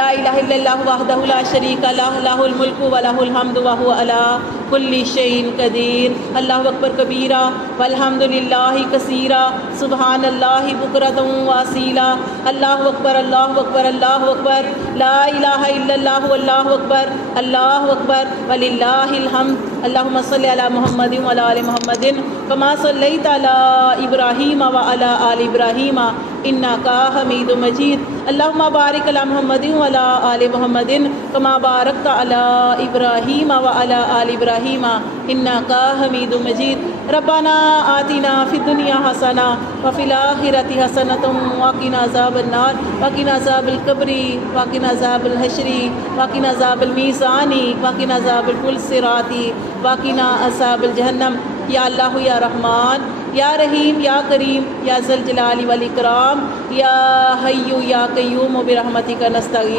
لا الہ الا اللہ وحدہ لا شریک لہ لہ الملک ولہ الحمد وہو علی کل شیء قدیر۔ اللہ اکبر کبیرہ والحمد للہ کثیرہ سبحان اللہ بکرۃ واصیلا۔ اللہ اکبر اللہ اکبر اللہ اکبر لا الہ الا اللہ اللہ اکبر وللہ الحمد۔ اللہم صلی علی محمد وعلی آل محمد کما صلیت علی ابراہیم وعلی آل ابراہیم انک حمید مجید۔ اللہم بارک علی محمد وعلی آل محمد کما بارکت علی ابراہیم وعلی آل ابراہیم انک حمید مجید۔ ربنا آتنا فی الدنیا حسنہ وفی الآخرۃ حسنۃ وقنا عذاب النار وقنا عذاب القبر وقنا عذاب الحشر وقنا عذاب المیزان وقنا عذاب الصراط وقنا عذاب الجہنم۔ یا اللہ یا رحمان یا رحیم یا کریم یا ذی الجلال والاکرام یا حی یا قیوم برحمتک نستغیث۔